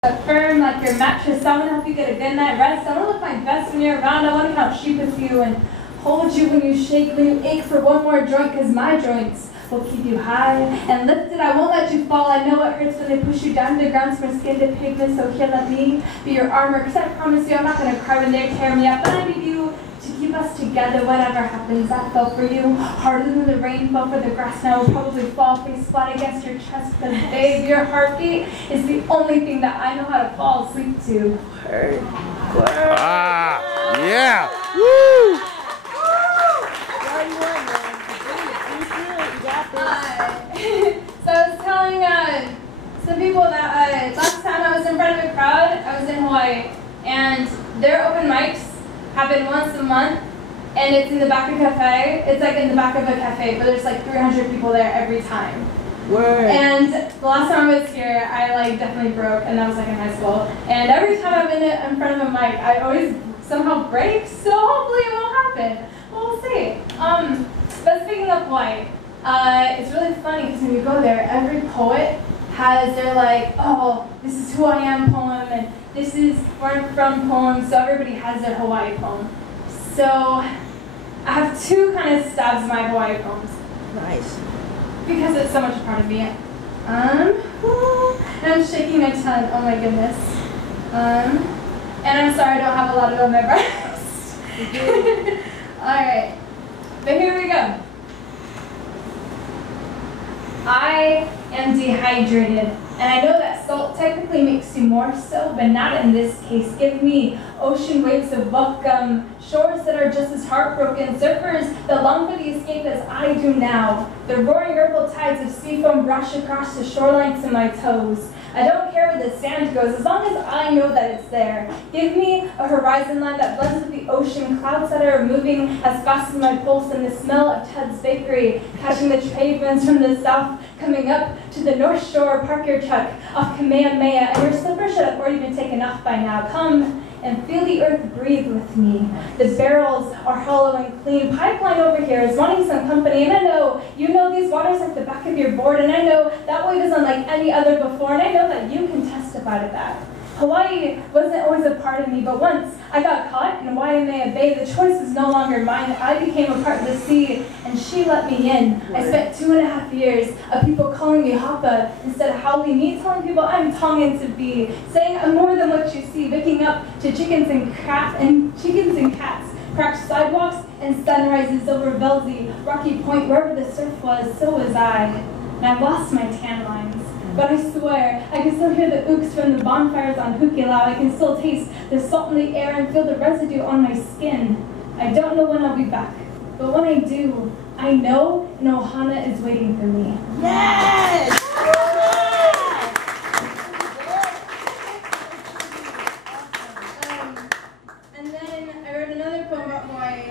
Firm like your mattress. I want to help you get a good night rest. I want to look my best when you're around. I want to count sheep with you and hold you when you shake, when you ache for one more joint, because my joints will keep you high and lifted. I won't let you fall. I know it hurts when they push you down to the ground from skin to pavement, so here let me be your armor, because I promise you I'm not going to cry when they tear me up, but I need you to keep us together whatever happens. That fell for you harder than the rain fell for the grass, and I will probably fall face flat against your chest, but babe, your heartbeat is the only thing that I know how to fall asleep to. Word. Word. Ah, yeah. Woo! So I was telling some people that last time I was in front of a crowd, I was in Hawaii, and their open mics happen once a month, and it's in the back of a cafe. It's like in the back of a cafe, but there's like 300 people there every time. Word. And the last time I was here, I like definitely broke, and that was like in high school. And every time I'm in front of a mic, I always somehow break, so hopefully it won't happen. Well, we'll see. But speaking of Hawaii, it's really funny because when you go there, every poet has their like, oh, this is who I am poem, and this is where I'm from poem, so everybody has their Hawaii poem. So I have two kind of stabs of my Hawaii poems. Nice. Because it's so much a part of me. And I'm shaking my tongue, oh my goodness. And I'm sorry I don't have a lot of them memorized. Alright, but here we go. I am dehydrated, and I know that salt technically makes you more so, but not in this case. Give me ocean waves of welcome, shores that are just as heartbroken, surfers that long for the escape as I do now. The roaring ripple tides of sea foam brush across the shoreline to my toes. I don't care where the sand goes, as long as I know that it's there. Give me a horizon line that blends with the ocean, clouds that are moving as fast as my pulse, and the smell of Ted's Bakery, catching the trade winds from the south, coming up to the north shore. Park your truck off Kamehameha, and your slipper should have already been taken off by now. Come and feel the earth breathe with me. The barrels are hollow and clean. Pipeline over here is wanting some company, and I know you know these waters like the back of your board, and I know that wave is unlike any other before, and I know that you can testify to that. Hawaii wasn't always a part of me, but once I got caught in Waimea Bay, the choice is no longer mine. I became a part of the sea, and she let me in. I spent 2.5 years of people calling me Hapa instead of Haole, me telling people I'm Tongan to be, saying I'm more than what you see, waking up to chickens and cats, cracked sidewalks and sunrises over Velzy, Rocky Point, wherever the surf was, so was I. And I lost my tan lines. But I swear, I can still hear the ooks from the bonfires on Hukilau. I can still taste the salt in the air and feel the residue on my skin. I don't know when I'll be back, but when I do, I know an Ohana is waiting for me. Yes! And then I wrote another poem about Hawaii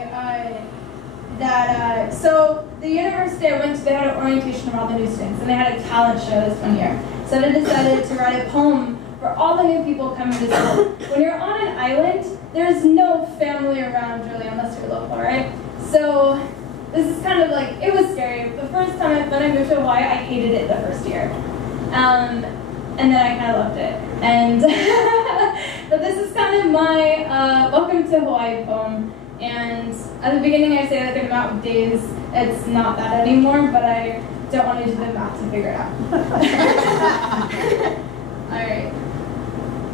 so the university I went to, they had an orientation of all the new students, and they had a talent show this one year. So I decided to write a poem for all the new people coming to school. When you're on an island, there's no family around really unless you're local, right? So this is kind of like, it was scary. The first time when I moved to Hawaii, I hated it the first year. And then I kind of loved it. And but this is kind of my welcome to Hawaii poem. And at the beginning I say like an amount of days. It's not that anymore, but I don't want to do the math to figure it out. Alright.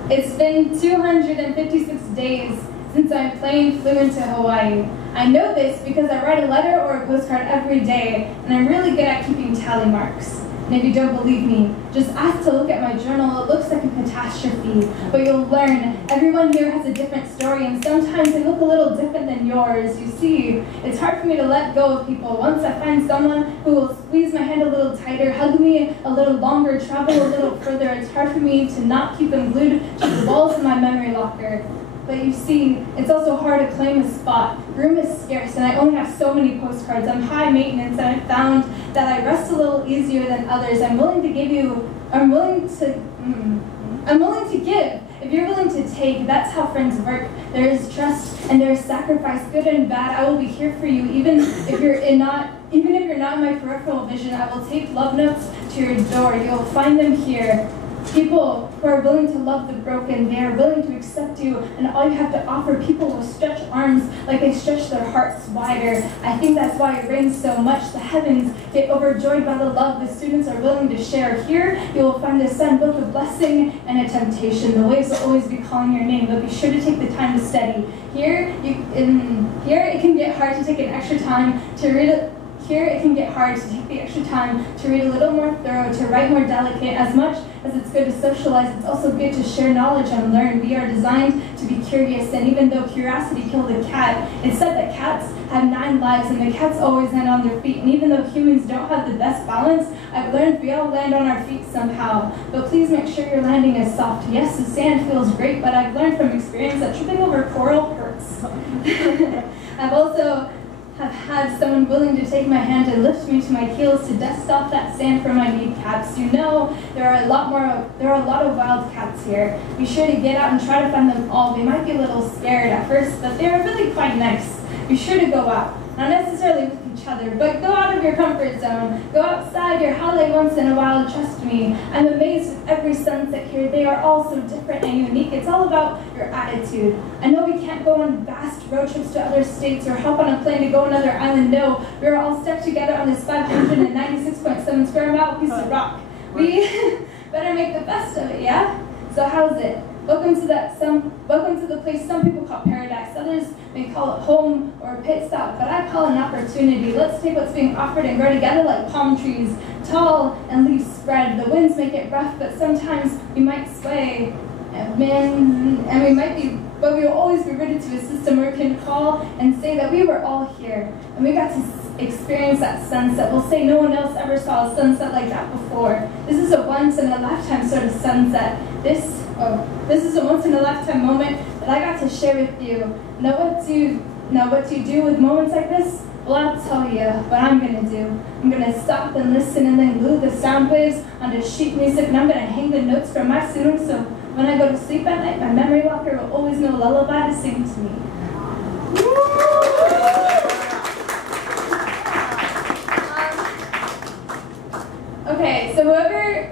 It's been 256 days since my plane flew into Hawaii. I know this because I write a letter or a postcard every day, and I'm really good at keeping tally marks. And if you don't believe me, just ask to look at my journal. It looks like a catastrophe, but you'll learn. Everyone here has a different story, and sometimes they look a little different than yours. You see, it's hard for me to let go of people. Once I find someone who will squeeze my hand a little tighter, hug me a little longer, travel a little further, it's hard for me to not keep them glued to the walls of my memory locker. But you see, it's also hard to claim a spot. Room is scarce, and I only have so many postcards. I'm high maintenance, and I found that I rest a little easier than others. I'm willing to give. If you're willing to take, that's how friends work. There is trust and there is sacrifice, good and bad. I will be here for you, even if you're not in my peripheral vision. I will take love notes to your door. You'll find them here. People who are willing to love the broken, they are willing to accept you, and all you have to offer. People will stretch arms like they stretch their hearts wider. I think that's why it rains so much. The heavens get overjoyed by the love the students are willing to share. Here, you will find the sun, both a blessing and a temptation. The waves will always be calling your name, but be sure to take the time to study. Here, it can get hard to take an extra time to read it. Here, it can get hard to take the extra time to read a little more thorough, to write more delicate. As much as it's good to socialize, it's also good to share knowledge and learn. We are designed to be curious, and even though curiosity killed a cat, it's said that cats have 9 lives, and the cats always land on their feet. And even though humans don't have the best balance, I've learned we all land on our feet somehow. But please make sure your landing is soft. Yes, the sand feels great, but I've learned from experience that tripping over coral hurts. I've also have had someone willing to take my hand and lift me to my heels to dust off that sand from my kneecaps. You know, there are a lot of wild cats here. Be sure to get out and try to find them all. They might be a little scared at first, but they are really quite nice. Be sure to go out. Not necessarily with each other, but go out of your comfort zone. Go outside your holiday once in a while, trust me. I'm amazed with every sunset here. They are all so different and unique. It's all about your attitude. I know we can't go on vast road trips to other states or hop on a plane to go another island. No, we're all stuck together on this 596.7 square mile piece of rock. We better make the best of it, yeah? So how's it? Welcome to the place some people call paradise. Others may call it home or a pit stop, but I call it an opportunity. Let's take what's being offered and grow together like palm trees, tall and leaves spread. The winds make it rough, but sometimes we might sway. But we will always be rooted to a system where we can call and say that we were all here, and we got to experience that sunset. We'll say no one else ever saw a sunset like that before. This is a once-in-a-lifetime sort of sunset. This is a once-in-a-lifetime moment that I got to share with you. Know what to do with moments like this? Well, I'll tell you what I'm going to do. I'm going to stop and listen and then glue the sound waves onto sheet music, and I'm going to hang the notes from my students so when I go to sleep at night, my memory locker will always know a lullaby to sing to me. Okay, so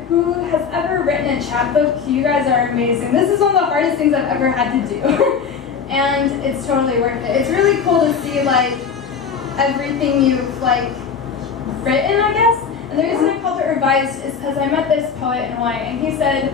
who has ever written a chapbook, you guys are amazing. This is one of the hardest things I've ever had to do. And it's totally worth it. It's really cool to see like everything you've like written, I guess. And the reason I called it revised is because I met this poet in Hawaii, and he said,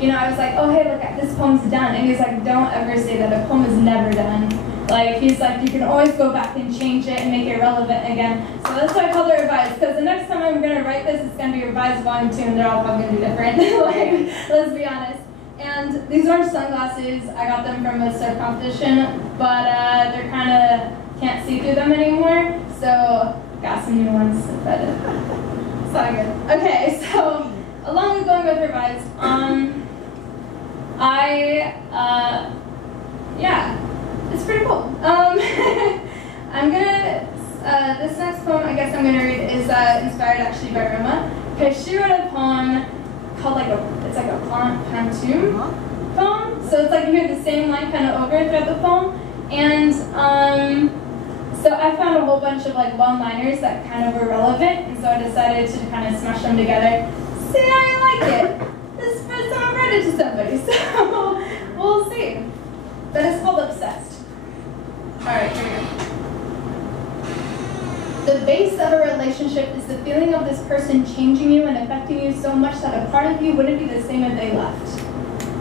you know, I was like, oh hey, look, this poem's done. And he's like, don't ever say that, a poem is never done. Like, he's like, you can always go back and change it and make it relevant again. So that's why I called it revised, because the next time I'm gonna write this, it's gonna be revised volume 2, and they're all probably gonna be different. Like, let's be honest. And these orange sunglasses, I got them from a surf competition, but they're kind of, can't see through them anymore, so got some new ones, but it's all good. Okay, so along with going with revised, yeah, it's pretty cool. I'm gonna, this next poem I guess I'm gonna read is inspired actually by Roma, because she wrote a poem called it's like a pantoum poem. So it's like you hear the same line kind of over throughout the poem. And so I found a whole bunch of like one-liners that kind of were relevant, and so I decided to kind of smash them together. See how you like it. This is the first time I've read it to somebody, so we'll see. But it's called Obsessed. Alright, here we go. The base of a relationship is the feeling of this person changing you and affecting you so much that a part of you wouldn't be the same if they left.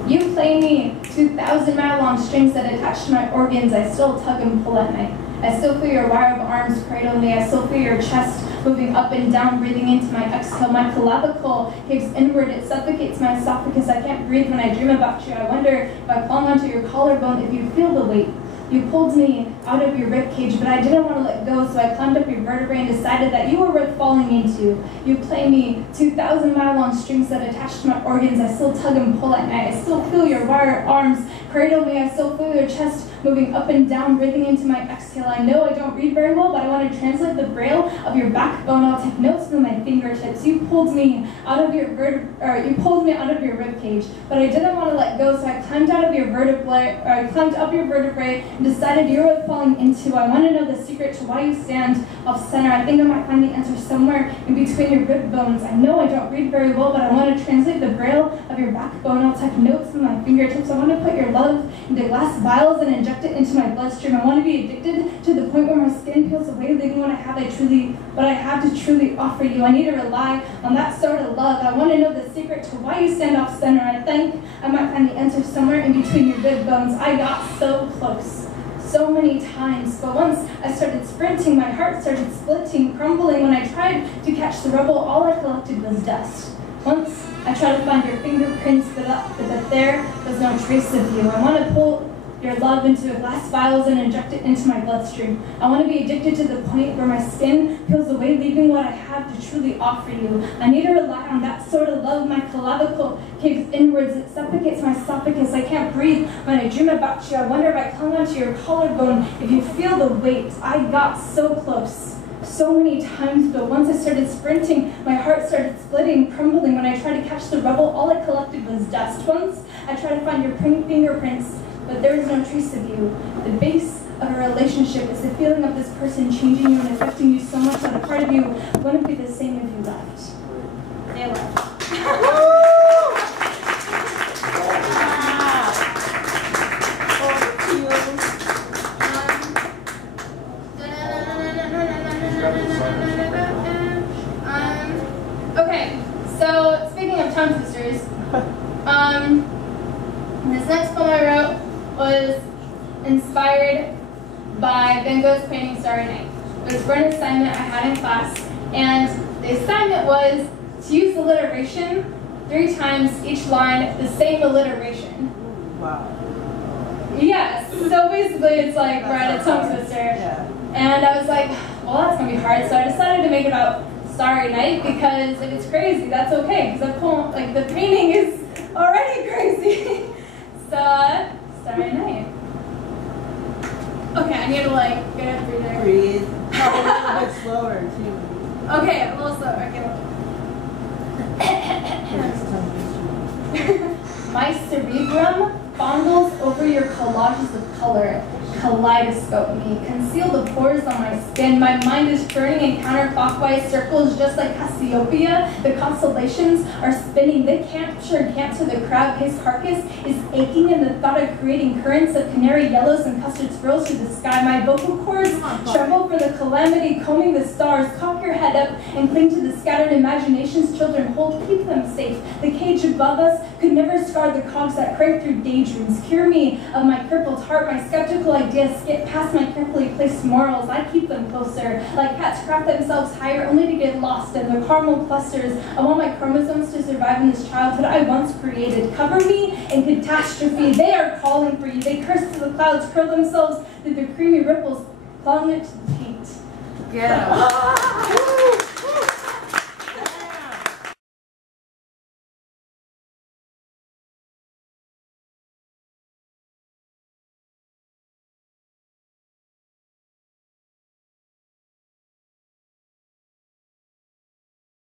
You play me 2,000-mile-long strings that attach to my organs. I still tug and pull at night. I still feel your wire of arms cradle me. I still feel your chest moving up and down, breathing into my exhale. My clavicle gives inward. It suffocates my esophagus. I can't breathe when I dream about you. I wonder if I clung onto your collarbone, if you feel the weight. You pulled me out of your ribcage, but I didn't want to let go, so I climbed up your vertebrae and decided that you were worth falling into. You play me 2,000-mile-long strings that attach to my organs. I still tug and pull at night. I still feel your wire arms cradle me. I still feel your chest moving up and down, breathing into my exhale. I know I don't read very well, but I want to translate the braille of your backbone. I'll take notes with my fingers. fingertips. You pulled me out of your rib cage, but I didn't want to let go, so I climbed out of your vertebrae, or I climbed up your vertebrae and decided you were worth falling into. I want to know the secret to why you stand off center. I think I might find the answer somewhere in between your rib bones. I know I don't read very well, but I want to translate the braille of your backbone. I'll type notes with my fingertips. I want to put your love into glass vials and inject it into my bloodstream. I want to be addicted to the point where my skin peels away, leaving what I have to truly offer you. I need to rely on that sort of love. I want to know the secret to why you stand off center. I think I might find the answer somewhere in between your rib bones. I got so close so many times, but once I started sprinting, my heart started splitting, crumbling. When I tried to catch the rubble, all I collected was dust. Once I tried to find your fingerprints, but there was no trace of you. I want to pull your love into glass vials and inject it into my bloodstream. I want to be addicted to the point where my skin peels away, leaving what I have to truly offer you. I need to rely on that sort of love. My clavicle caves inwards. It suffocates my esophagus. I can't breathe when I dream about you. I wonder if I clung onto your collarbone, if you feel the weight. I got so close so many times, but once I started sprinting, my heart started splitting, crumbling. When I tried to catch the rubble, all I collected was dust. Once I tried to find your fingerprints, but there is no trace of you. The base of a relationship is the feeling of this person changing you and affecting you so much that a part of you wouldn't be the same if you left. They left. Okay, so speaking of tongue twisters, this next poem I wrote was inspired by Van Gogh's painting Starry Night. It was for an assignment I had in class, and the assignment was to use alliteration 3 times each line, the same alliteration. Wow. Yes, so basically it's like write a tongue twister. Yeah. And I was like, well, that's going to be hard, so I decided to make it about Starry Night, because if it's crazy, that's okay, because the painting is already crazy. So, Starry Night. Okay, I need to get up through there. Breathe. Probably a little bit slower too. Okay, a little slower. Okay. My cerebrum fondles over your collages of color. Kaleidoscope me, conceal the pores on my skin. My mind is turning in counterclockwise circles just like Cassiopeia. The constellations are spinning. They capture and cancer the crowd. His carcass is aching in the thought of creating currents of canary yellows and custard swirls through the sky. My vocal cords tremble for the calamity, combing the stars. Cock your head up and cling to the scattered imaginations children hold. Keep them safe. The cage above us could never scar the cogs that crank through daydreams. Cure me of my crippled heart, my skeptical ideas skip past my carefully placed morals. I keep them closer, like cats craft themselves higher only to get lost in the caramel clusters. I want my chromosomes to survive in this childhood I once created. Cover me in catastrophe. They are calling for you. They curse to the clouds, curl themselves through the creamy ripples, plummet to the paint. Get 'em.